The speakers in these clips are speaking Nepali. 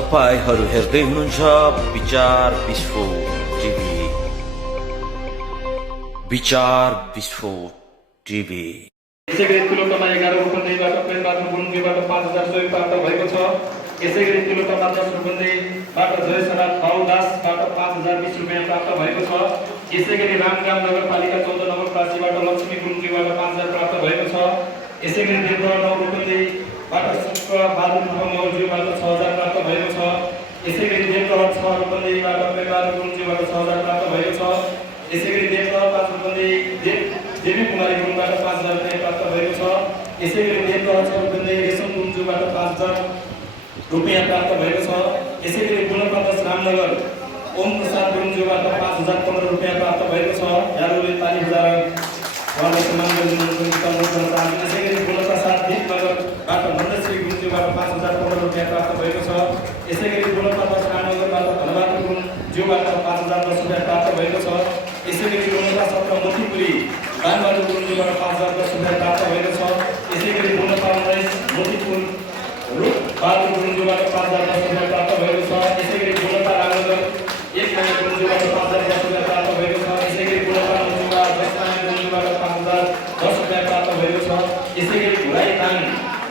तपाईहरु हेर्दै हुनुहुन्छ विचार विस्फोट टिभी। विचार विस्फोट टिभी। यसैगरी तिलोत्तमा 11 रूपन्देहीबाट प्रेमबहादुर गुरुङज्यूबाट 5000 सहयोग प्राप्त भएको छ। यसैगरी तिलोत्तमा 10 रूपन्देहीबाट जयसनाथ बाउदासबाट 5020 रुपैयाँ प्राप्त भएको छ। यसैगरी रामगाम नगरपालिका 14 नगरपासीबाट लक्ष्मी गुरुङज्यूबाट 5000 प्राप्त भएको छ। यसैगरी देवदह 9 रूपन्देहीबाट शुक्रबहादुर मगरज्यूबाट 6000 प्राप्त भएको छ। यसैगरी देवदह 6 रूपन्देहीबाट प्रेमबहादुर गुरुङज्यूबाट 6000 प्राप्त भएको छ। यसैगरी देवदह 5 रूपन्देही देवी कुमारी गुरुङबाट 5000 रुपैयाँ प्राप्त भएको छ। यसैगरी देवदह 6 रूपन्देही रेशम गुरुङज्यूबाट 5000 रुपैयाँ प्राप्त भएको छ। यसैगरी गुणप्रकाश रामनगर ओम प्रसाद गुरुङज्यूबाट 5015 रुपैयाँ प्राप्त भएको छ। यारुले ताली बजाएर उहाँलाई सम्मान गरिदिनुहुन्छ। यसैगरी गुणप्रसाद दीपनगरबाट नन्दश्री गुरुङज्यूबाट 5015 रुपैयाँ प्राप्त भएको छ। यसैगरी गुणप्रकाश रामनगरबाट धनबहादुर गुरुङज्यूबाट 5010 रुपैयाँ प्राप्त भएको छ। यसैगरी गुणका 17 मोतीपुरी बानबहादुर गुरुङज्यूबाट 5010 रुपैयाँ प्राप्त भएको छ। यसैगरी गुणका 19 मोतीपुर बहादुर गुरुङज्यूबाट 5010 रुपैयाँ प्राप्त भएको छ। यसैगरी गुणका रामनगर 1 नारायण गुरुङज्यूबाट 5010 रुपैयाँ प्राप्त भएको छ। यसैगरी गुणका गुरुङज्यूबाट 5010 रुपैयाँ प्राप्त भएको छ। यसैगरी घुराई दाङ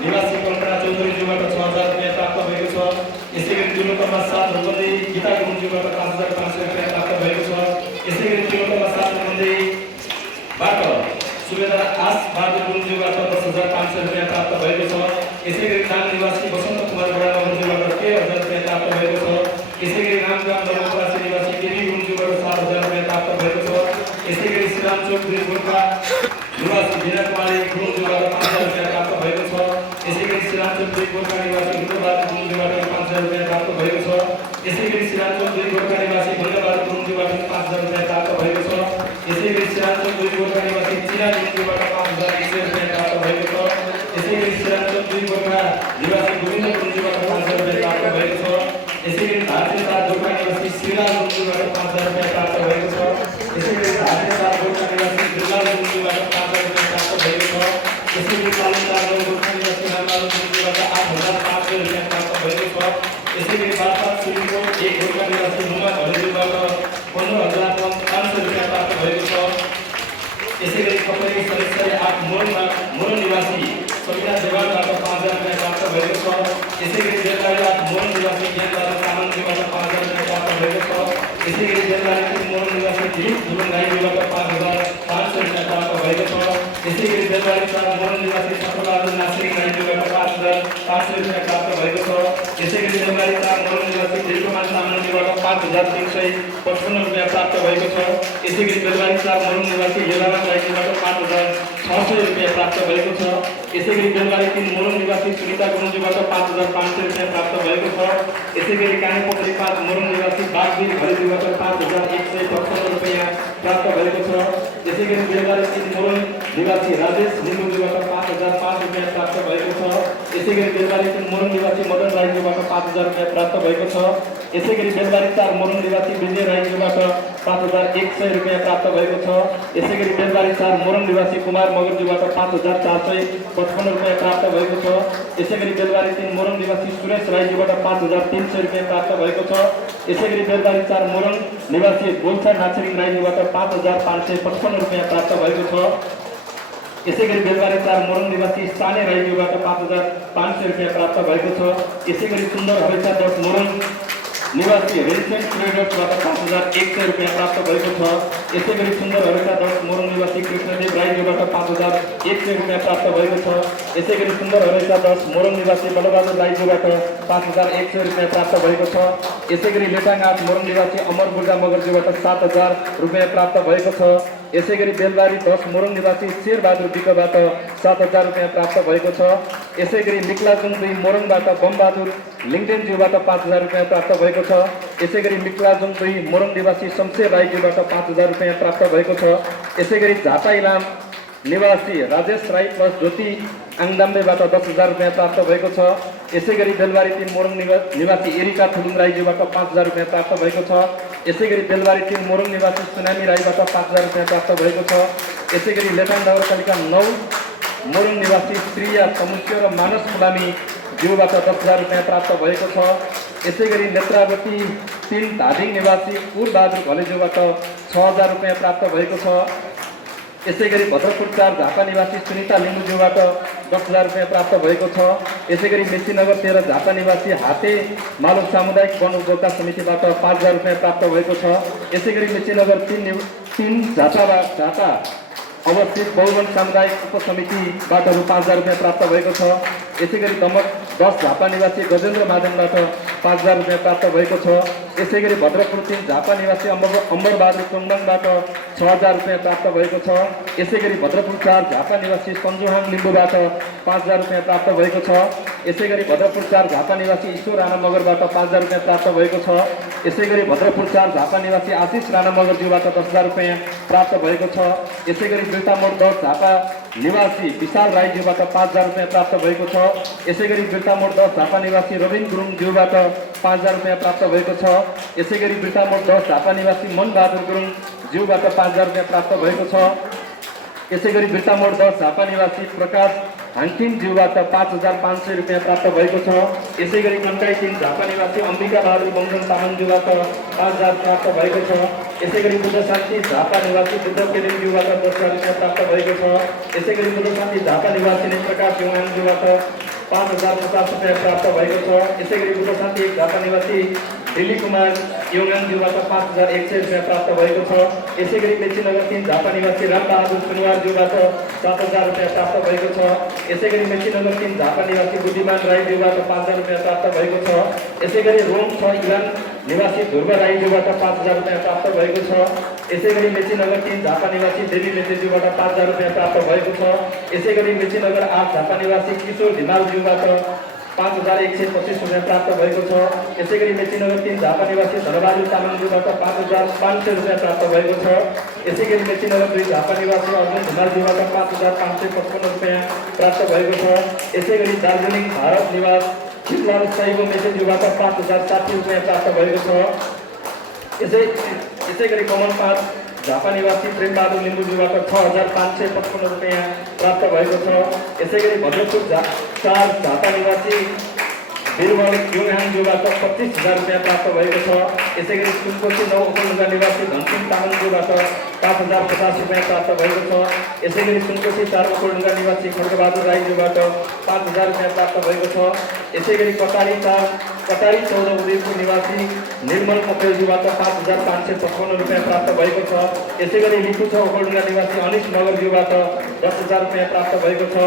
निवासी कल्पना चौधरीज्यूबाट 6000 रुपैयाँ प्राप्त भएको छ। यसैगरी तिलोत्तमा 7 रूपन्देही गीता गुरुङज्यूबाट 5500 रुपैयाँ प्राप्त भएको छ। यसैगरी तिलोत्तमा 7 रूपन्देहीबाट सुबेदार आस बहादुर गुरुङज्यूबाट 10500 रुपैयाँ प्राप्त भएको छ। यसैगरी दाङ निवासी वसन्त कुमार बडा मगरज्यूबाट 13000 रुपैयाँ प्राप्त भएको छ। यसैगरी रामगाम नगरपासी निवासी देवी गुरुङज्यूबाट 7000 रुपैयाँ प्राप्त भएको छ। यसैगरी श्रीरामचोक 2 गोर्खा निवासी बिना कुमारी गुरुङज्यूबाट 5000 रुपैयाँ प्राप्त भएको छ। यसैगरी श्रीरामचोक 2 गोर्खा निवासी गुरुबहादुर गुरुङज्यूबाट 5000 रुपैयाँ प्राप्त भएको छ। यसैगरी श्रीरामचोक 2 गोर्खा निवासी बहादुर गुरुङज्यूबाट 5000 रुपैयाँ प्राप्त भएको छ। यसैगरी श्रीरामचोक 2 गोर्खा निवासी चिरा गुरुङज्यूबाट 5100 रुपैयाँ प्राप्त भएको छ। यसैगरी श्रीरामचोक 2 गोर्खा निवासी गोविन्द गुरुङज्यूबाट 5000 रुपैयाँ प्राप्त भएको छ। यसैगरी धारचोक 4 गोर्खा निवासी श्रीलाल गुरुङज्यूबाट 5000 रुपैयाँ प्राप्त भएको छ। यसैगरी धारचोक 4 गोर्खा निवासी दुर्गा गुरुङज्यूबाट 5000 रुपैयाँ प्राप्त भएको छ। यसैगरी पालन 4 गोर्खा निवासी रामबहादुर गुरुङज्यूबाट 8500 रुपैयाँ प्राप्त भएको छ। यसैगरी बालपात सुलिङको 1 गोर्खा निवासी मुमा घरेजुबाट 15500 रुपैयाँ प्राप्त भएको छ। यसैगरी कपरी सदस्य 8 मोरङ निवासी सविता देवालबाट 5000 रुपैयाँ प्राप्त भएको छ। यसैगरी बेलबारी 8 मोरङ निवासी ज्ञानबहादुर तामाङज्यूबाट 5000 रुपैयाँ प्राप्त भएको छ। यसैगरी बेलबारी 3 मोरङ निवासी दिलीप गुरुङ राईज्यूबाट 5500 रुपैयाँ प्राप्त भएको छ। यसैगरी बेलबारी 4 मोरङ निवासी सफलबहादुर नासिरिङ राईज्यूबाट 5500 रुपैयाँ प्राप्त भएको छ। यसैगरी बेलबारी 4 मोरङ निवासी दिलकुमार तामाङज्यूबाट 5355 रुपैयाँ प्राप्त भएको छ। यसैगरी बेलबारी 4 मोरङ निवासी हेलाराम राईज्यूबाट 5600 रुपैयाँ प्राप्त भएको छ। यसैगरी बेलबारी 3 मोरङ निवासी सुनिता गुरुङज्यूबाट 5500 रुपैयाँ प्राप्त भएको छ। यसैगरी कानेपोखरी 5 मोरङ निवासी बागवीर घरेजुबाट 5155 रुपैयाँ प्राप्त भएको छ। यसैगरी बेलबारी 3 मोरङ निवासी राजेश लिम्बुज्यूबाट 5005 रुपैयाँ प्राप्त भएको छ। यसैगरी बेलबारी 3 मोरङ निवासी मदन राईज्यूबाट 5000 रुपैयाँ प्राप्त भएको छ। यसैगरी बेलबारी 4 मोरङ निवासी विजय राईज्यूबाट 5100 रुपैयाँ प्राप्त भएको छ। यसैगरी बेलबारी 4 मोरङ निवासी कुमार मगरज्यूबाट 5455 रुपैयाँ प्राप्त भएको छ। यसैगरी बेलबारी 3 मोरङ निवासी सुरेश राईज्यूबाट 5300 रुपैयाँ प्राप्त भएको छ। यसैगरी बेलबारी 4 मोरङ निवासी बोल्छा नाछरिङ राईज्यूबाट 5555 रुपैयाँ प्राप्त भएको छ। यसैगरी बेलबारी 4 मोरङ निवासी साने राईज्यूबाट 5500 रुपैयाँ प्राप्त भएको छ। यसैगरी सुन्दर हरेसा 10 मोरङ निवासी रेन्सेन्ट ट्रेडर्सबाट 5100 रुपैयाँ प्राप्त भएको छ। यसैगरी सुन्दर हरेसा 10 मोरङ निवासी कृष्णदेव राईज्यूबाट 5100 रुपैयाँ प्राप्त भएको छ। यसैगरी सुन्दर हरेसा 10 मोरङ निवासी बलबहादुर राईज्यूबाट 5100 रुपैयाँ प्राप्त भएको छ। यसैगरी लेटाङ 8 मोरङ निवासी अमर बुर्गा मगरज्यूबाट 7000 रुपैयाँ प्राप्त भएको छ। यसैगरी बेलबारी 10 मोरङ निवासी शेरबहादुर विकबाट 7000 रुपैयाँ प्राप्त भएको छ। यसैगरी मिक्लाजुङ 2 मोरङबाट बमबहादुर लिङदेनज्यूबाट 5000 रुपैयाँ प्राप्त भएको छ। यसैगरी मिक्लाजुङ 2 मोरङ निवासी शमशेर राईज्यूबाट 5000 रुपैयाँ प्राप्त भएको छ। यसैगरी झापा इलाम निवासी राजेश राई प्लस ज्योति आङदाम्बेबाट 10000 रुपैयाँ प्राप्त भएको छ। यसैगरी बेलबारी 3 मोरङ निवासी एरिका थुलुङ राईज्यूबाट 5000 रुपैयाँ प्राप्त भएको छ। यसैगरी बेलबारी 3 मोरङ निवासी सुनामी राईबाट 5000 रुपैयाँ प्राप्त भएको छ। यसैगरी लेटाङ नगरपालिका 9 मोरङ निवासी श्रीया समुच्य र मानस फुलामी ज्यूबाट 10,000 रुपियाँ प्राप्त भएको छ। यसै गरी नेत्रावती 3 धादिङ निवासी उरबहादुर घलेज्यूबाट 6,000 रुपियाँ प्राप्त भएको छ। यसै गरी भद्रपुर 4 झापा निवासी सुनिता लिम्बुज्यूबाट 10,000 रुपियाँ प्राप्त भएको छ। यसै गरी मेचीनगर 13 झापा निवासी हाते मालुक सामुदायिक वन उपभोक्ता समितिबाट 5,000 रुपियाँ प्राप्त भएको छ। यसै गरी मेचीनगर 3 झापा अवस्थित बहुवन सामुदायिक उपसमितिबाट रु 5,000 रुपियाँ प्राप्त भएको छ। यसै गरी दमक 10 झापा निवासी गजेन्द्र महाजनबाट 5,000 रुपियाँ प्राप्त भएको छ। यसै गरी भद्रपुर 3 झापा निवासी अम्बरबहादुर चोङमाङबाट 6,000 रुपियाँ प्राप्त भएको छ। यसै गरी भद्रपुर 4 झापा निवासी सन्जुहाङ लिम्बूबाट 5,000 रुपियाँ प्राप्त भएको छ। यसै गरी भद्रपुर 4 झापा निवासी ईश्वर राणा मगरबाट 5,000 रुपियाँ प्राप्त भएको छ। यसै गरी भद्रपुर 4 झापा निवासी आशिष राणा मगरज्यूबाट 10,000 रुपियाँ प्राप्त भएको छ। यसै गरी बिर्तामोड 10 झापा निवासी विशाल राईज्यूबाट 5,000 रुपियाँ प्राप्त भएको छ। यसै गरी बिर्तामोड 10 झापा निवासी रविन गुरुङज्यूबाट 5,000 रुपियाँ प्राप्त भएको छ। यसै गरी बिर्तामोड 10 झापा निवासी मनबहादुर गुरुङज्यूबाट 5,000 रुपियाँ प्राप्त भएको छ। यसै गरी बिर्तामोड 10 झापा निवासी प्रकाश हाङटिङज्यूबाट 5,500 रुपियाँ प्राप्त भएको छ। यसै गरी कन्काई 3 झापा निवासी अम्बिका बहादुर बमजन तामाङज्यूबाट 5,000 प्राप्त भएको छ। यसै गरी बुद्ध शान्ति झापा निवासी बुद्ध केलिङज्यूबाट 10,000 रुपियाँ प्राप्त भएको छ। यसै गरी बुद्ध शान्ति झापा निवासी प्रकाश योङाङज्यूबाट 5,050 रुपियाँ प्राप्त भएको छ। यसै गरी बुद्ध शान्ति 1 झापा निवासी दिल्ली कुमार योङाङज्यूबाट 5,100 रुपियाँ प्राप्त भएको छ। यसै गरी मेचीनगर 3 झापा निवासी रामबहादुर सुनवारज्यूबाट 7,000 रुपियाँ प्राप्त भएको छ। यसै गरी मेचीनगर 3 झापा निवासी बुद्धिमान राईज्यूबाट 5,000 रुपियाँ प्राप्त भएको छ। यसै गरी रोम 6 इलान निवासी ध्रुव राईज्यूबाट 5,000 रुपियाँ प्राप्त भएको छ। यसै गरी मेचीनगर 3 झापा निवासी देवी मेचेज्यूबाट 5,000 रुपियाँ प्राप्त भएको छ। यसै गरी मेचीनगर 8 झापा निवासी किशोर धिमालज्यूबाट 5,125 रुपियाँ प्राप्त भएको छ। यसै गरी मेचीनगर 3 झापा निवासी धनबहादुर तामाङज्यूबाट 5,500 रुपियाँ प्राप्त भएको छ। यसै गरी मेचीनगर 2 झापा निवासी अर्जुन धिमालज्यूबाट 5,555 रुपियाँ प्राप्त भएको छ। यसै गरी दार्जिलिङ भारत निवास शिवलाल साइबो मेचेज्यूबाट 5,060 रुपियाँ प्राप्त भएको छ। यसै गरी कमल 5 झापा निवासी प्रेमबहादुर लिम्बुज्यूबाट 6,555 रुपियाँ प्राप्त भएको छ। यसै गरी भद्रपुर 4 झापा निवासी वीरबल योङहाङज्यूबाट 25,000 रुपियाँ प्राप्त भएको छ। यसै गरी सुनकोशी 9 ओखलढुङ्गा निवासी धनसिंह तामाङज्यूबाट 5,050 रुपियाँ प्राप्त भएको छ। यसै गरी सुनकोशी 4 ओखलढुङ्गा निवासी खड्गबहादुर राईज्यूबाट 5,000 रुपियाँ प्राप्त भएको छ। यसै गरी कटारी 14 उदयपुर निवासी निर्मल कपेलज्यूबाट 5,555 रुपियाँ प्राप्त भएको छ। यसै गरी लिखु 6 ओखलढुङ्गा निवासी अनिश नगरज्यूबाट 10,000 रुपियाँ प्राप्त भएको छ।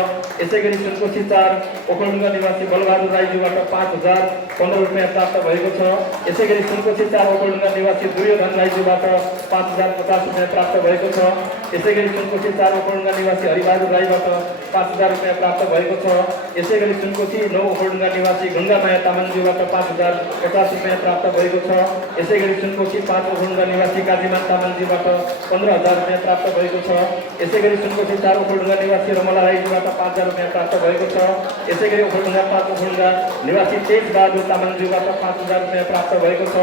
यसै गरी सुनकोशी 4 ओखलढुङ्गा निवासी बलबहादुर राईज्यूबाट 5,015 रुपियाँ प्राप्त भएको छ। यसै गरी सुनकोशी 4 ओखलढुङ्गा निवासी दुर्योधन राईज्यूबाट 5,050 रुपियाँ प्राप्त भएको छ। यसै गरी सुनकोशी 4 ओखलढुङ्गा निवासी हरिबहादुर राईबाट 5,000 रुपियाँ प्राप्त भएको छ। यसै गरी सुनकोशी 9 ओखलढुङ्गा निवासी गङ्गामाया तामाङज्यूबाट 5,050 रुपियाँ प्राप्त भएको छ। यसै गरी सुनकोशी 5 ओखलढुङ्गा निवासी काजीमान तामाङज्यूबाट 15,000 रुपियाँ प्राप्त भएको छ। यसै गरी सुनकोशी 4 ओखलढुङ्गा निवासी रमला राईज्यूबाट 5,000 रुपियाँ प्राप्त भएको छ। यसै गरी ओखलढुङ्गा 5 ओखलढुङ्गा निवासी तेजबहादुर तामाङज्यूबाट 5,000 रुपियाँ प्राप्त भएको छ।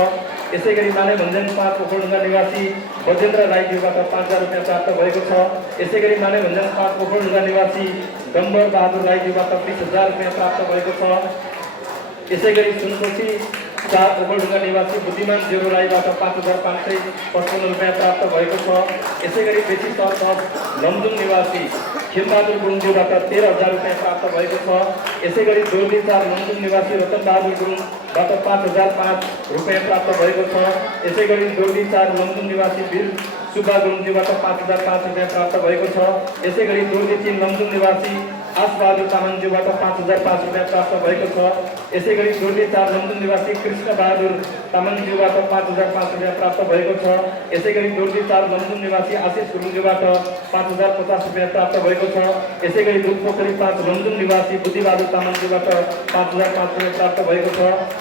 यसै गरी मानेभञ्जन 5 ओखलढुङ्गा निवासी बजेन्द्र राईज्यूबाट 5,000 रुपियाँ प्राप्त भएको छ। यसै गरी मानेभञ्जन 5 ओखलढुङ्गा निवासी गम्बर बहादुर राईज्यूबाट 20,000 रुपियाँ प्राप्त भएको छ। यसै गरी सुनकोशी 4 ओखलढुङ्गा निवासी बुद्धिमान जेरो राईबाट 5,555 रुपियाँ प्राप्त भएको छ। यसै गरी बेसी तर्फ लमजुङ निवासी खेमबहादुर गुरुङज्यूबाट 13,000 रुपियाँ प्राप्त भएको छ। यसै गरी दोर्ली 4 लमजुङ निवासी रतनबहादुर गुरुङबाट 5,005 रुपियाँ प्राप्त भएको छ। यसै गरी दोर्ली 4 लमजुङ निवासी वीर सुब्बा गुरुङज्यूबाट 5,005 रुपियाँ प्राप्त भएको छ। यसै गरी दोर्ली 3 लमजुङ निवासी आसबहादुर तामाङज्यूबाट 5,005 रुपियाँ प्राप्त भएको छ। यसै गरी दोर्ली 4 लमजुङ निवासी कृष्णबहादुर तामाङज्यूबाट 5,005 रुपियाँ प्राप्त भएको छ। यसै गरी दोर्ली 4 लमजुङ निवासी आशिष गुरुङज्यूबाट 5,050 रुपियाँ प्राप्त भएको छ। यसै गरी दुधपोखरी 5 लमजुङ निवासी बुद्धिबहादुर तामाङज्यूबाट 5,005 रुपियाँ प्राप्त भएको छ।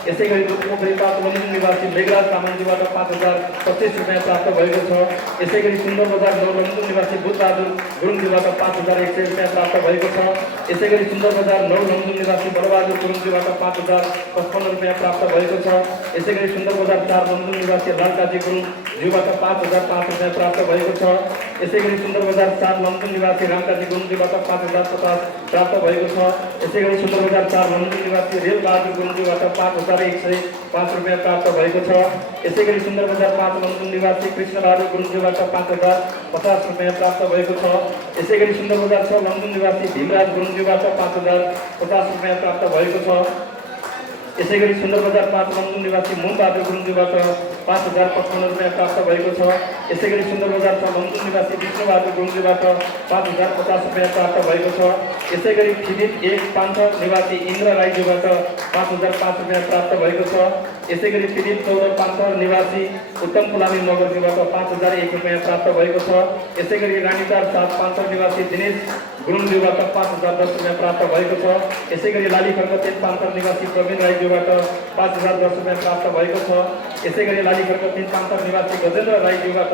यसै गरी दुधपोखरी 5 लमजुङ निवासी मेघराज तामाङज्यूबाट 5,025 रुपियाँ प्राप्त भएको छ। यसै गरी सुन्दर बजार 9 लमजुङ निवासी बुद्धबहादुर गुरुङज्यूबाट 5,100 रुपियाँ प्राप्त भएको छ। यसै गरी सुन्दर बजार 9 लमजुङ निवासी बलबहादुर गुरुङज्यूबाट 5055 रुपियाँ प्राप्त भएको छ। यसै गरी सुन्दर बजार 4 लमजुङ निवासी लालकाजी गुरुङज्यूबाट 5005 रुपियाँ प्राप्त भएको छ। यसै गरी सुन्दर बजार 4 लमजुङ निवासी रामकाजी गुरुङज्यूबाट 5050 प्राप्त भएको छ। यसै गरी सुन्दर बजार 4 लमजुङ निवासी रेलबहादुर गुरुङज्यूबाट 5105 रुपियाँ प्राप्त भएको छ। यसै गरी सुन्दर बजार 5 लमजुङ निवासी कृष्णबहादुर गुरुङज्यूबाट 5050 रुपियाँ प्राप्त भएको छ। यसै गरी सुन्दर बजार 6 लमजुङ निवासी भीमराज गुरुङज्यूबाट 5050 रुपियाँ प्राप्त भएको छ। यसै गरी सुन्दर बजार 5 लमजुङ निवासी मुनबहादुर गुरुङज्यूबाट 5055 रुपियाँ प्राप्त भएको छ। यसै गरी सुन्दर बजार 6 लमजुङ निवासी विष्णुबहादुर गुरुङज्यूबाट 5050 रुपियाँ प्राप्त भएको छ। यसै गरी फिदित 1 पान्थर निवासी इन्द्र राईज्यूबाट 5005 रुपियाँ प्राप्त भएको छ। यसै गरी फिदित 14 पान्थर निवासी उत्तम फुलामी मगरज्यूबाट 5001 रुपियाँ प्राप्त भएको छ। यसै गरी रानीटार 7 पान्थर निवासी दिनेश गुरुङज्यूबाट 5010 रुपियाँ प्राप्त भएको छ। यसै गरी लालीखर्क 3 पान्थर निवासी प्रवीण राईज्यूबाट 5010 रुपियाँ प्राप्त भएको छ। यसै गरी लालीखर्क 3 पान्थर निवासी गजेन्द्र राईज्यूबाट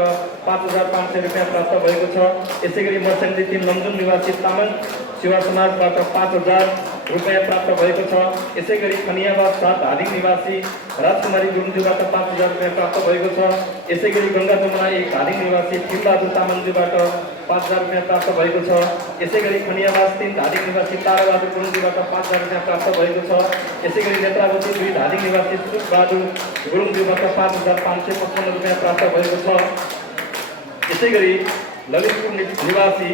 5500 रुपियाँ प्राप्त भएको छ। यसै गरी मर्स्याङ्दी 3 लमजुङ निवासी तामाङ सेवा समाजबाट 5000 रुपियाँ प्राप्त भएको छ। यसै गरी खनियाबाद 7 धादिङ निवासी राजकुमारी गुरुङज्यूबाट 5000 रुपियाँ प्राप्त भएको छ। यसै गरी गङ्गा जमुना 1 धादिङ निवासी फिमबहादुर तामाङज्यूबाट 5000 रुपियाँ प्राप्त भएको छ। यसै गरी खनियाबाद 3 धादिङ निवासी ताराबहादुर गुरुङज्यूबाट 5000 रुपियाँ प्राप्त भएको छ। यसै गरी नेत्रावती 2 धादिङ निवासी सुखबहादुर गुरुङज्यूबाट 5555 रुपियाँ प्राप्त भएको छ। यसै गरी ललितपुर निवासी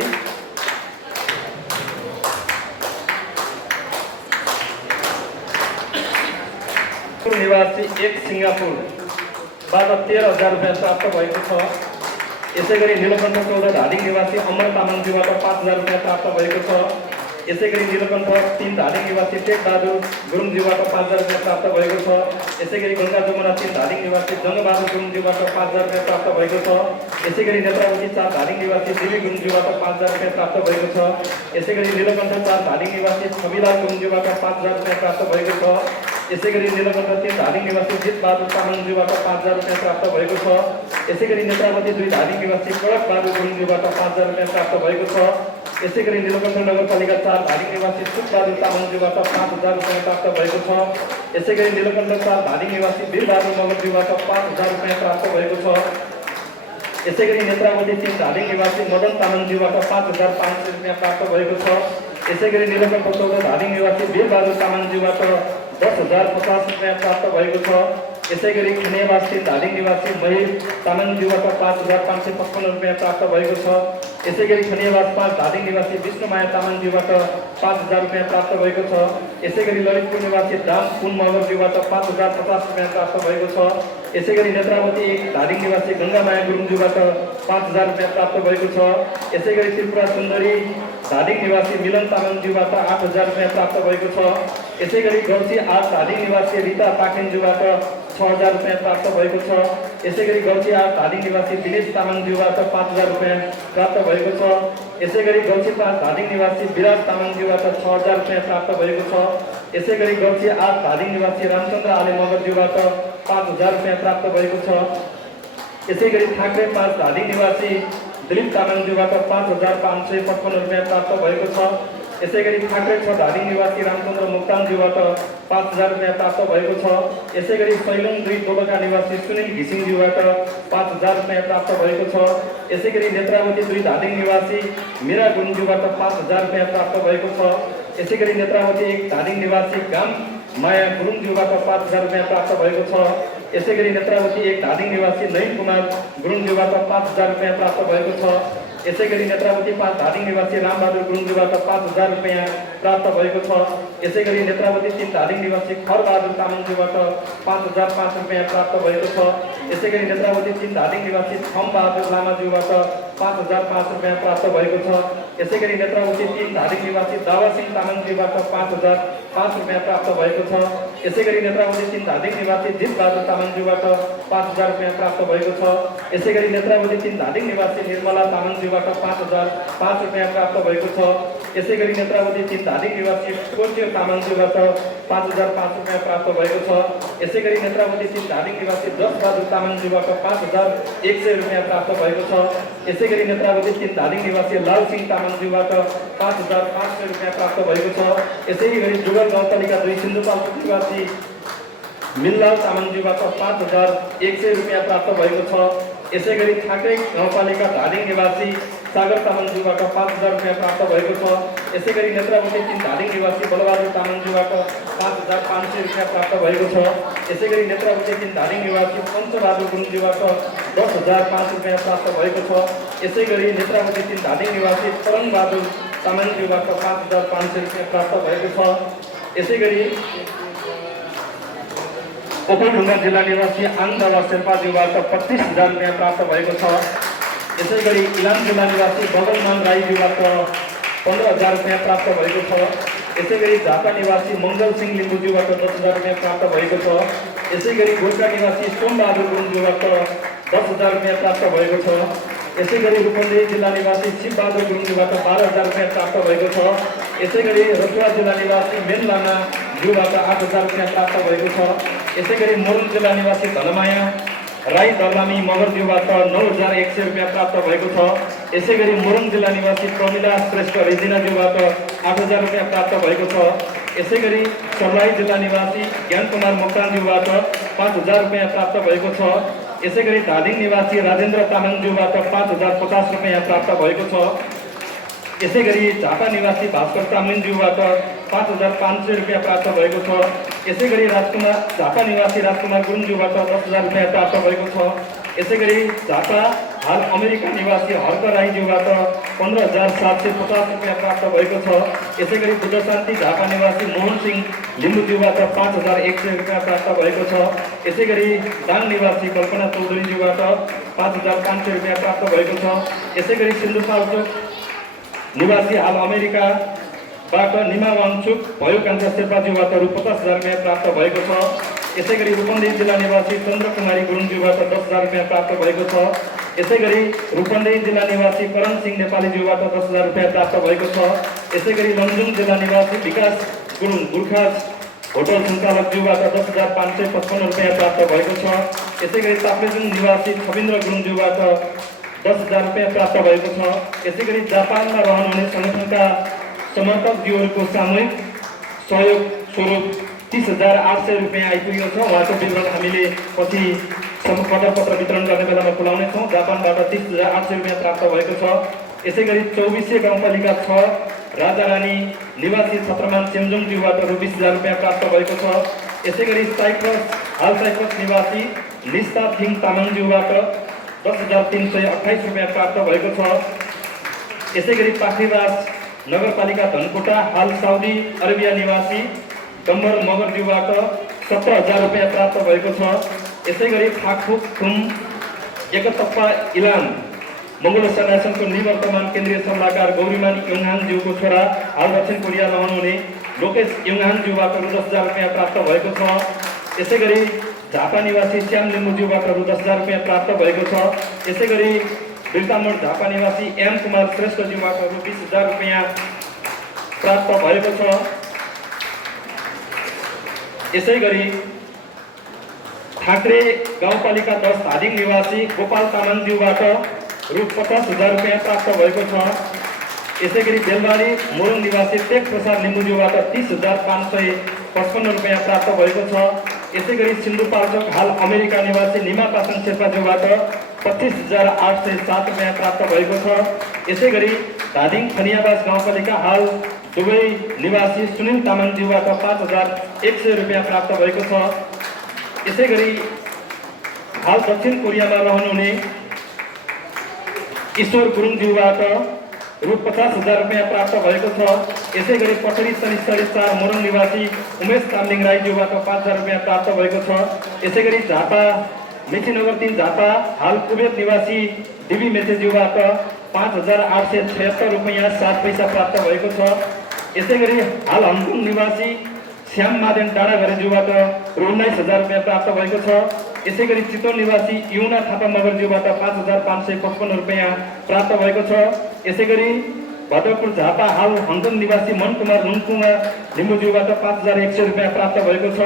निवासी 1 सिङ्गापुरबाट 13000 रुपियाँ प्राप्त भएको छ। यसै गरी नीलकण्ठ 14 धादिङ निवासी अमर तामाङज्यूबाट 5000 रुपियाँ प्राप्त भएको छ। यसै गरी नीलकण्ठ 3 धादिङ निवासी टेकबहादुर गुरुङज्यूबाट 5000 रुपियाँ प्राप्त भएको छ। यसै गरी गङ्गा जमुना 3 धादिङ निवासी जङ्गबहादुर गुरुङज्यूबाट 5000 रुपियाँ प्राप्त भएको छ। यसै गरी नेत्रावती 4 धादिङ निवासी देवी गुरुङज्यूबाट 5000 रुपियाँ प्राप्त भएको छ। यसै गरी नीलकण्ठ 4 धादिङ निवासी छविलाल गुरुङज्यूबाट 5000 रुपियाँ प्राप्त भएको छ। यसै गरी नीलकण्ठ 3 धादिङ निवासी जितबहादुर तामाङज्यूबाट 5000 रुपियाँ प्राप्त भएको छ। यसै गरी नेत्रावती 2 धादिङ निवासी कडकबहादुर गुरुङज्यूबाट 5000 रुपियाँ प्राप्त भएको छ। यसै गरी नीलकण्ठ नगरपालिका 4 धादिङ निवासी सुखबहादुर तामाङज्यूबाट 5000 रुपियाँ प्राप्त भएको छ। यसै गरी नीलकण्ठ 4 धादिङ निवासी वीरबहादुर मगरज्यूबाट 5000 रुपियाँ प्राप्त भएको छ। यसै गरी नेत्रावती 3 धादिङ निवासी मदन तामाङज्यूबाट 5500 रुपियाँ प्राप्त भएको छ। यसै गरी नीलकण्ठ 14 धादिङ निवासी वीरबहादुर तामाङज्यूबाट 10050 रुपियाँ प्राप्त भएको छ। यसै गरी खनियाबाद 3 धादिङ निवासी महेश तामाङज्यूबाट 5555 रुपियाँ प्राप्त भएको छ। यसै गरी खनियाबाद 5 धादिङ निवासी विष्णुमाया तामाङज्यूबाट 5000 रुपियाँ प्राप्त भएको छ। यसै गरी ललितपुर निवासी दाम पुन मगरज्यूबाट 5050 रुपियाँ प्राप्त भएको छ। यसै गरी नेत्रावती 1 धादिङ निवासी गङ्गामाया गुरुङज्यूबाट 5000 रुपियाँ प्राप्त भएको छ। यसै गरी त्रिपुरा सुन्दरी धादिङ निवासी मिलन तामाङज्यूबाट 8000 रुपियाँ प्राप्त भएको छ। यसै गरी गौसी 8 धादिङ निवासी रिता पाखेनज्यूबाट 6000 रुपियाँ प्राप्त भएको छ। यसै गरी गौसी 8 धादिङ निवासी दिनेश तामाङज्यूबाट 5000 रुपियाँ प्राप्त भएको छ। यसै गरी गौसी 5 धादिङ निवासी विराज तामाङज्यूबाट 6000 रुपियाँ प्राप्त भएको छ। यसै गरी गौसी 8 धादिङ निवासी रामचन्द्र आले मगरज्यूबाट 5000 रुपियाँ प्राप्त भएको छ। यसै गरी ठाकरे 5 धादिङ निवासी दिलीप तामाङज्यूबाट 5555 रुपियाँ प्राप्त भएको छ। यसै गरी ठाकरे 6 धादिङ निवासी रामचन्द्र मुक्ताङज्यूबाट 5000 रुपियाँ प्राप्त भएको छ। यसै गरी सैलुङ 2 दोलखा निवासी सुनिल घिसिङज्यूबाट 5000 रुपियाँ प्राप्त भएको छ। यसै गरी नेत्रावती 2 धादिङ निवासी मीरा गुरुङज्यूबाट 5000 रुपियाँ प्राप्त भएको छ। यसै गरी नेत्रावती 1 धादिङ निवासी गाम माया गुरुङज्यूबाट 5000 रुपियाँ प्राप्त भएको छ। यसै गरी नेत्रावती 1 धादिङ निवासी नयन कुमार गुरुङज्यूबाट 5000 रुपियाँ प्राप्त भएको छ। यसै गरी नेत्रावती 5 धादिङ निवासी रामबहादुर गुरुङज्यूबाट 5000 रुपियाँ प्राप्त भएको छ। यसै गरी नेत्रावती 3 धादिङ निवासी खरबहादुर तामाङज्यूबाट 5005 रुपियाँ प्राप्त भएको छ। यसै गरी नेत्रावती 3 धादिङ निवासी थमबहादुर लामाज्यूबाट 5005 रुपियाँ प्राप्त भएको छ। यसै गरी नेत्रावती 3 धादिङ निवासी दावासिंह तामाङज्यूबाट 5005 रुपियाँ प्राप्त भएको छ। यसै गरी नेत्रावती 3 धादिङ निवासी जितबहादुर तामाङज्यूबाट 5000 रुपियाँ प्राप्त भएको छ। यसै गरी नेत्रावती 3 धादिङ निवासी निर्मला तामाङज्यूबाट 5005 रुपियाँ प्राप्त भएको छ। यसै गरी नेत्रावती 3 धादिङ निवासी कोर्चे तामाङज्यूबाट 5,005 रुपैयाँ प्राप्त भएको छ। यसै गरी नेत्रावती 3 धादिङ निवासी 10 बहादुर तामाङज्यूबाट 5,100 रुपैयाँ प्राप्त भएको छ। यसै गरी नेत्रावती 3 धादिङ निवासी लाल सिंह तामाङज्यूबाट 5,500 रुपैयाँ प्राप्त भएको छ। यसै गरी जुगल गाउँपालिका 2 सिन्धुपाल्चोक निवासी मिल्लाल तामाङज्यूबाट 5,100 रुपैयाँ प्राप्त भएको छ। यसै गरी ठाकरे गाउँपालिका धादिङ निवासी सागर तामाङज्यूबाट 5,000 रुपैयाँ प्राप्त भएको छ। यसै गरी नेत्रावती 3 धादिङ निवासी बलबहादुर तामाङज्यूबाट 5,500 रुपैयाँ प्राप्त भएको छ। यसै गरी नेत्रावती 3 धादिङ निवासी पञ्चबहादुर गुरुङज्यूबाट 10,005 रुपैयाँ प्राप्त भएको छ। यसै गरी नेत्रावती 3 धादिङ निवासी तरङबहादुर तामाङज्यूबाट 5,500 रुपैयाँ प्राप्त भएको छ। यसै गरी ओखलढुङ्गा जिल्ला निवासी आङदावा शेर्पाज्यूबाट 25,000 रुपैयाँ प्राप्त भएको छ। यसै गरी इलाम जिल्ला निवासी बगलमान राईज्यूबाट 15,000 रुपैयाँ प्राप्त भएको छ। यसै गरी झापा निवासी मङ्गल सिंह लिम्बूज्यूबाट 10,000 रुपैयाँ प्राप्त भएको छ। यसै गरी गोर्खा निवासी सोमबहादुर गुरुङज्यूबाट 10,000 रुपैयाँ प्राप्त भएको छ। यसै गरी रूपन्देही जिल्ला निवासी शिवबहादुर गुरुङज्यूबाट 12,000 रुपैयाँ प्राप्त भएको छ। यसै गरी रसुवा जिल्ला निवासी मेन लामा ज्यूबाट 8,000 रुपैयाँ प्राप्त भएको छ। यसै गरी मोरङ जिल्ला निवासी धनमाया राई दर्लामी मगरज्यूबाट 9,100 रुपैयाँ प्राप्त भएको छ। यसै गरी मोरङ जिल्ला निवासी प्रमिला श्रेष्ठ रेजिनाज्यूबाट 8,000 रुपैयाँ प्राप्त भएको छ। यसै गरी सर्लाही जिल्ला निवासी ज्ञानकुमार मोक्तानज्यूबाट 5,000 रुपैयाँ प्राप्त भएको छ। यसै गरी धादिङ निवासी राजेन्द्र तामाङज्यूबाट 5,050 रुपैयाँ प्राप्त भएको छ। यसै गरी झापा निवासी भास्कर तामाङज्यूबाट 5,500 रुपैयाँ प्राप्त भएको छ। यसै गरी झापा निवासी राजकुमार गुरुङज्यूबाट 10,000 रुपैयाँ प्राप्त भएको छ। यसै गरी झापा हाल अमेरिका निवासी हर्क राईज्यूबाट 15,750 रुपैयाँ प्राप्त भएको छ। यसै गरी बुद्ध शान्ति झापा निवासी मोहन सिंह लिम्बूज्यूबाट 5,100 रुपैयाँ प्राप्त भएको छ। यसै गरी दाङ निवासी कल्पना चौधरीज्यूबाट 5,500 रुपैयाँ प्राप्त भएको छ। यसै गरी सिन्धुपाल्चोक निवासी हाल अमेरिकाबाट निमा वाङचुक भयो कान्छा शेर्पाज्यूबाट रु 50,000 रुपैयाँ प्राप्त भएको छ। यसै गरी रूपन्देही जिल्ला निवासी चन्द्रकुमारी गुरुङज्यूबाट 10,000 रुपैयाँ प्राप्त भएको छ। यसै गरी रूपन्देही जिल्ला निवासी करण सिंह नेपालीज्यूबाट 10,000 रुपैयाँ प्राप्त भएको छ। यसै गरी लमजुङ जिल्ला निवासी विकास गुरुङ गुर्खा होटल सञ्चालकज्यूबाट 10,555 रुपैयाँ प्राप्त भएको छ। यसै गरी ताप्लेजुङ निवासी छविन्द्र गुरुङज्यूबाट 10,000 रुपैयाँ प्राप्त भएको छ। यसै गरी जापानमा रहनुहुने सङ्गठनका समर्थकज्यूहरूको सामूहिक सहयोग स्वरूप 30,800 रुपैयाँ आइपुगेको छ। उहाँको विवरण हामीले पछि पत्र वितरण गर्ने बेलामा खुलाउनेछौँ। जापानबाट 30,800 रुपैयाँ प्राप्त भएको छ। यसै गरी 24 गाउँपालिका 6 राजारानी निवासी छत्रमान चेम्जोङज्यूबाट रु 20,000 रुपैयाँ प्राप्त भएको छ। यसै गरी साइप्रस निवासी निस्ता थिङ तामाङज्यूबाट 10,328 रुपैयाँ प्राप्त भएको छ। यसै गरी पाखरीराज नगरपालिका धनकोटा हाल साउदी अरेबिया निवासी डम्बर मगरज्यूबाट 17,000 रुपैयाँ प्राप्त भएको छ। यसै गरी फाकफुक थुम एकतप्पा इलाम मङ्गल सेनासनको निवर्तमान केन्द्रीय सल्लाहकार गौरीमान योङहाङज्यूको छोरा हाल दक्षिण कोरिया रहनुहुने लोकेश योङहाङज्यूबाट रु 10,000 रुपैयाँ प्राप्त भएको छ। यसै गरी झापा निवासी श्याम लिम्बूज्यूबाट रु 10,000 रुपैयाँ प्राप्त भएको छ। यसै गरी बिर्तामोड झापा निवासी एम कुमार श्रेष्ठज्यूबाट रु 20,000 रुपैयाँ प्राप्त भएको छ। यसै गरी ठाकरे गाउँपालिका 10 धादिङ निवासी गोपाल तामाङज्यूबाट रु 50,000 रुपैयाँ प्राप्त भएको छ। यसै गरी बेलबारी मोरङ निवासी टेक प्रसाद लिम्बूज्यूबाट 30,555 रुपैयाँ प्राप्त भएको छ। यसै गरी सिन्धुपाल्चोक हाल अमेरिका निवासी निमा पासङ शेर्पाज्यूबाट 25,807 रुपैयाँ प्राप्त भएको छ। यसै गरी धादिङ खनियाबास गाउँपालिका हाल दुवै निवासी सुनिल तामाङज्यूबाट 5,100 रुपैयाँ प्राप्त भएको छ। यसै गरी हाल दक्षिण कोरियामा रहनुहुने ईश्वर गुरुङज्यूबाट रु 50,000 रुपैयाँ प्राप्त भएको छ। यसै गरी पथरी शनिश्चरी 4 मोरङ निवासी उमेश तामलिङ राईज्यूबाट 5,000 रुपैयाँ प्राप्त भएको छ। यसै गरी झापा मेचीनगर 3 झापा हाल कुवेत निवासी डिबी मेचेज्यूबाट 5,876 रुपैयाँ 7 पैसा प्राप्त भएको छ। यसै गरी हाल हङकङ निवासी श्याम मादेन डाँडाघरेज्यूबाट रु 19,000 रुपैयाँ प्राप्त भएको छ। यसै गरी चितवन निवासी युना थापा मगरज्यूबाट 5,555 रुपैयाँ प्राप्त भएको छ। यसै गरी भद्रपुर झापा हाल हङकङ निवासी मन कुमार नुङकुमा लिम्बूज्यूबाट 5100 रुपियाँ प्राप्त भएको छ।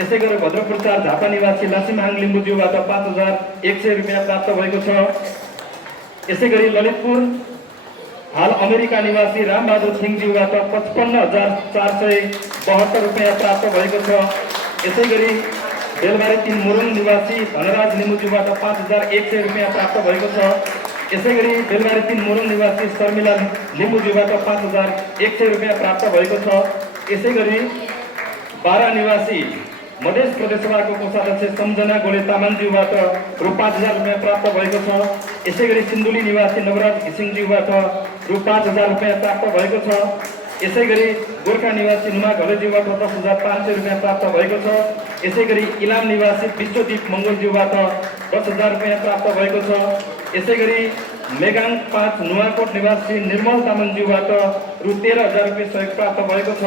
यसै गरी भद्रपुर 4 झापा निवासी लासिमहाङ लिम्बूज्यूबाट 5100 रुपियाँ प्राप्त भएको छ। यसै गरी ललितपुर हाल अमेरिका निवासी रामबहादुर सिंहज्यूबाट 55,472 रुपियाँ प्राप्त भएको छ। यसै गरी बेलबारी 3 मुरुङ निवासी धनराज लिम्बूज्यूबाट 5100 रुपियाँ प्राप्त भएको छ। यसै गरी बेलबारी 3 मुरुङ निवासी शर्मिला लिम्बूज्यूबाट 5100 रुपियाँ प्राप्त भएको छ। यसै गरी बारा निवासी मध्य प्रदेश सभाको कोषाध्यक्ष सम्झना गोले तामाङज्यूबाट रु 5000 रुपियाँ प्राप्त भएको छ। यसै गरी सिन्धुली निवासी नवराज घिसिङज्यूबाट रु 5000 रुपियाँ प्राप्त भएको छ। यसै गरी गोर्खा निवासी नुमा घलेज्यूबाट 10,500 रुपियाँ प्राप्त भएको छ। यसै गरी इलाम निवासी विश्वदीप मङ्गलज्यूबाट 10,000 रुपियाँ प्राप्त भएको छ। यसै गरी मेगाङ 5 नुवाकोट निवासी निर्मल तामाङज्यूबाट रु 13,000 रुपियाँ सहयोग प्राप्त भएको छ।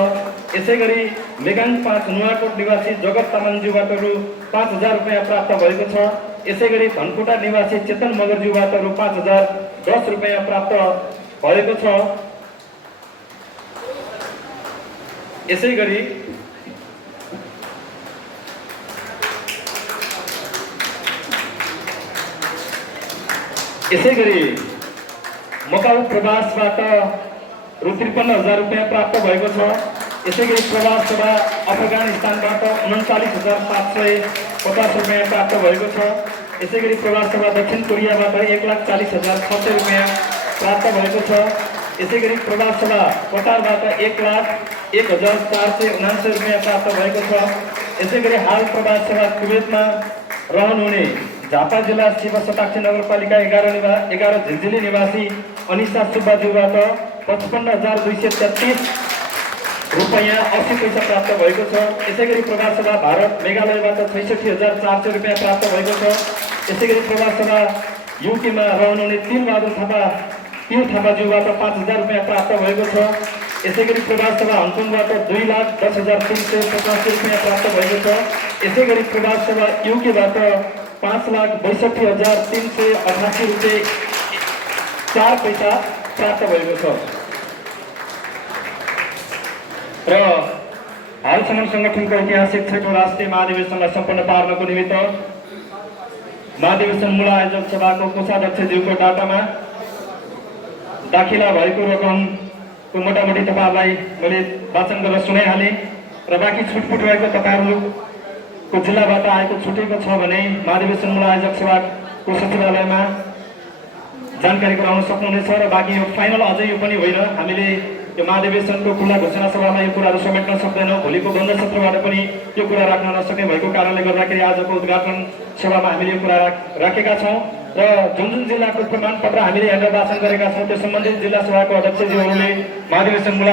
यसै गरी मेगाङ 5 नुवाकोट निवासी जगत तामाङज्यूबाट रु 5,000 रुपियाँ प्राप्त भएको छ। यसै गरी धनकुटा निवासी चेतन मगरज्यूबाट रु 5,010 रुपियाँ प्राप्त भएको छ। यसै गरी मकाउ प्रवासबाट रु 53,000 रुपियाँ प्राप्त भएको छ। यसै गरी प्रवास सभा अफगानिस्तानबाट 39,750 रुपियाँ प्राप्त भएको छ। यसै गरी प्रवास सभा दक्षिण कोरियाबाट 1,40,600 रुपियाँ प्राप्त भएको छ। यसै गरी प्रवास सभा कतारबाट 1,01,479 रुपियाँ प्राप्त भएको छ। यसै गरी हाल प्रवास सभा कुवेतमा रहनुहुने झापा जिल्ला शिव शताक्षी नगरपालिका 11 झिलझिली निवासी अनिसा सुब्बाज्यूबाट 55,233 रुपियाँ 80 पैसा प्राप्त भएको छ। यसै गरी प्रवास सभा भारत मेघालयबाट 66,400 रुपियाँ प्राप्त भएको छ। यसै गरी प्रवास सभा युकेमा रहनुहुने तिलबहादुर थापाज्यूबाट 5,000 रुपियाँ प्राप्त भएको छ। यसै गरी प्रवास सभा हङकङबाट 2,10,385 रुपियाँ प्राप्त भएको छ। यसै गरी प्रवास सभा युकेबाट 5,62,388 रुपियाँ 4 पैसा प्राप्त भएको छ। र हालसम्म सङ्गठनको ऐतिहासिक 6औं राष्ट्रिय महाधिवेशनलाई सम्पन्न पार्नको निमित्त महाधिवेशन मूल आयोजक सभाको कोषाध्यक्षज्यूको डाटामा दाखिला भएको रकमको मोटामोटी तपाईँहरूलाई मैले वाचन गरेर सुनाइहालेँ र बाँकी छुटपुट रहेको तपाईँहरूको जिल्लाबाट आएको छुटेको छ भने महाधिवेशन मूल आयोजक सभाको सचिवालयमा जानकारी गराउन सक्नुहुनेछ। र बाँकी यो फाइनल अझै यो पनि होइन, हामीले यो महाधिवेशनको खुल्ला घोषणा सभामा यो कुराहरू समेट्न सक्दैनौँ। भोलिको बन्द सत्रबाट पनि यो कुरा राख्न नसक्ने भएको कारणले गर्दाखेरि आजको उद्घाटन सभामा हामीले यो कुरा राखेका छौँ। र जुन जिल्लाको प्रमाणपत्र हामीले यहाँनिर वाचन गरेका छौँ त्यो सम्बन्धित जिल्ला सभाको अध्यक्षज्यूहरूले महाधिवेशन मूल